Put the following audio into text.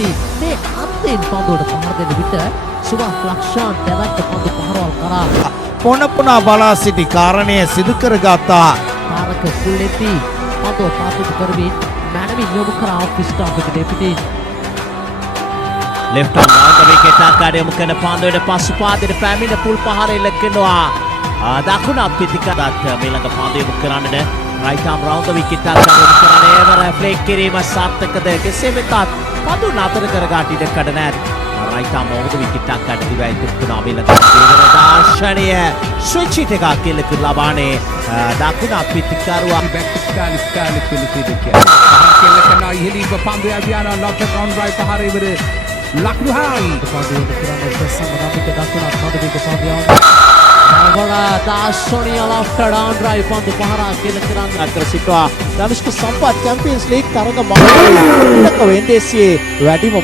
අපි මේ අන්තිම පන්දුවට පහර දෙන විට සුභා ලක්ෂාන් දෙවන්ත පන්දු පහරවල් කරා පුන පුනා බලා සිටි කාරණය සිදු කරගත්තා. තාරක කුල්ලෙති පන්දුව පාපිත කරමින් මැනවින් යොමු කරා ඔෆ් ස්ටාම්ප් එකට පිටින් left on round the wicket ආකාරයම කරන පන්දුවට පසු පාදයට පැමිණ පුල් පහර එල්ලකනවා. දකුණ අපිතිකදත් මේලඟ පන්දුව යොමු කරන්නට right arm round the wicket ආකාරයම කරන එවර ෆ්ලේක් කිරීම සාර්ථකද කෙසේ වෙතත් පන්දු නතර කරගට ඉඩ කඩ නැහැ. right arm over the wicket ආකාරයට දිවයි තුනා මේලඟ දේවර දාර්ශනීය ස්විච් හිට් එකක් එල්ල කරලා බානේ දකුණ අපිතිකරුවා ස්කාලි පිළිසිදු කියලා. පහර කෙල්ල කරනවා ඉහළින්ම පන්දු යදියාන ලොක් රවුන්ඩ් රයිට් පහර ඉවර ලක්නුහායි පන්දුව කරන ප්‍රසන්න රාමික දකුණ පන්දු වික සාධ්‍යව දාර්ශනීය left down drive පන්දු පහර කෙල කරන් අතර සිටවා ධනුෂ්ක සම්පත් චැම්පියන්ස් ලීග් තරඟ මහා වෙන්දේසියේ වැඩිම